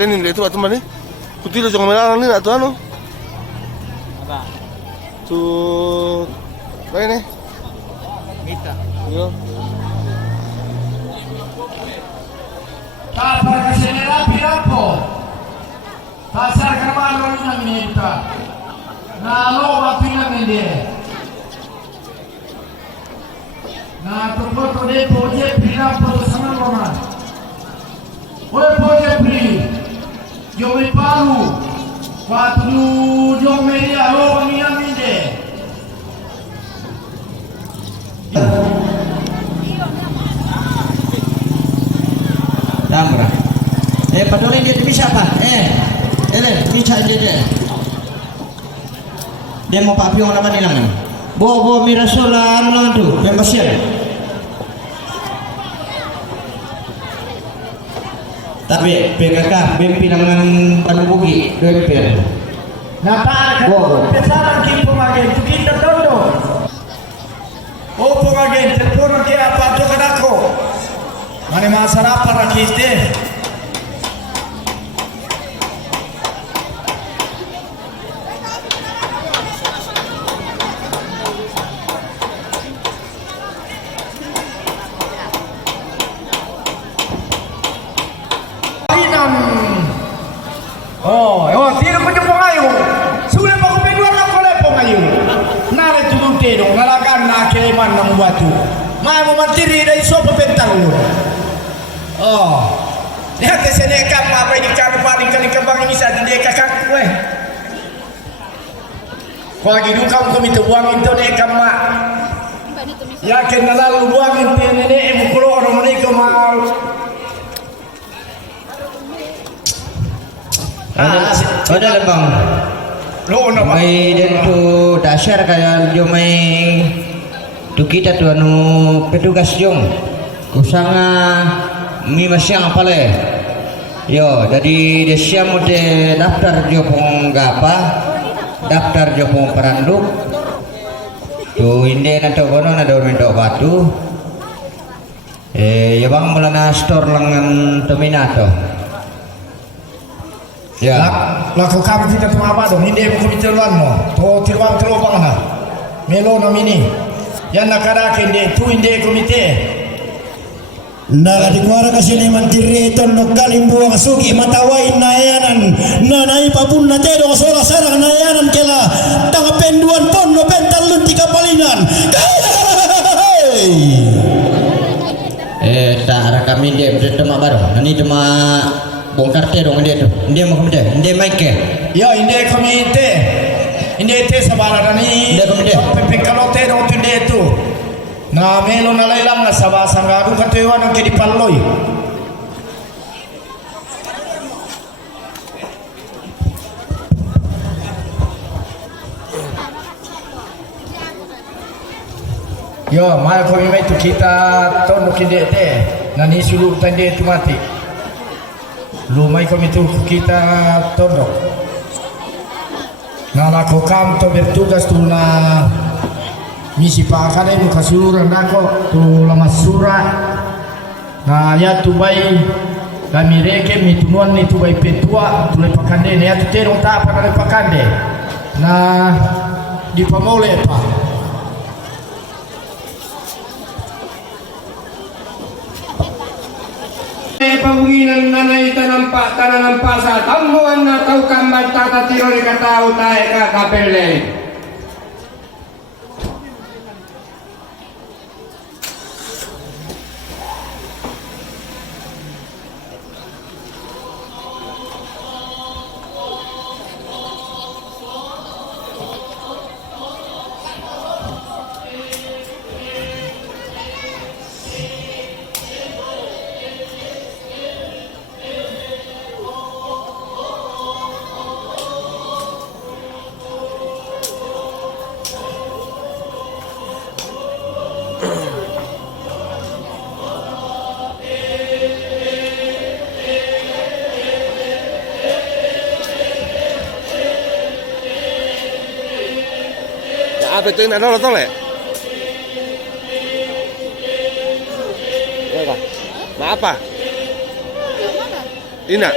Ini itu atau mana? Putih lo jangan merah ni atau anu? Tuh, apa ini? Mita. Yo. Kapal kesini rapi-rapo. Pasar kemana nang Mita? Nalo mapinang ini. Na tupoto de poje pina po sama roma. Oi poje pri. Yo me paru. Quatro yo me alo minha minde. Damra. Padahal dia bisa apa? Bisa dia. Dia mau papi orang apa nilang? Bo mirasola anu tu, pembasian. Tapi PKK pimpinan Panubugi DPR. Napa pesaran ki pemagen tu kita todo. Oh pemagen telepon ke apa tu kadako. Mane masyarakat para kita. Tidak punya pengayu. Sudah mau kedua nak kolej pengayu. Nare tu dong ngalakan nak keleman nang batu. Mai memantiri dari sopo pentang. Lihat sini kap apa ini kan paling kali kembang ini saja dia kakak gue. Kau lagi dulu kamu itu buang itu deh kamu. Yakin lalu buang itu ini ibu keluar orang ini kemal. Ada lebang. Mai dan tu dasar kaya jomai tu kita tu anu petugas jom. Kusanga mi masyang apa le? Yo, jadi dia siam mode daftar jopong gapa, daftar jopong peranduk. Tu inde nanti kono na dormi dok batu. Ya bang melana store lengan terminato. Ya. Laku kami tidak cuma apa dong. Ini bukan bicara mo. To tiruang terobang na. Melo nam ini. Yang nak ada kende tu inde komite. Nala dikuara kasini mantiri ton lokal imbu masuki matawai nayanan nanai papun na tedo sola sarang nayanan kela tanga penduan pon no pentalun tiga palinan. Tak ada kami dia bertemu baru. Ini cuma bongkar teh dong dia tu. Dia mau komite. Dia maike. Ya inde komite. Inde te sabara ni. Inde komite. Pepekalo te dong tu inde tu. Na melo na lailang na sawa sangaru katuwa ng kidipaloy. Yo, mai ko mi tu kita tondo kinde te. Na ni sulu tande tu mati. Lumai ko mi tu kita tondo. Na la ko kam to bertugas tu na misi pakade buka surat nako tu lama surat na ya tu bai kami reke mitunuan ni tu bai petua tu le pakande ne ya tu terong ta apa le pakande na di pamole pa Pamungkinan nanay tanampa sa tambuan na tau kambat tata tiro ni katao tae ka kapele. Maaf itu ini ada tole. Ya kak. Maaf apa? Yang mana? Ina.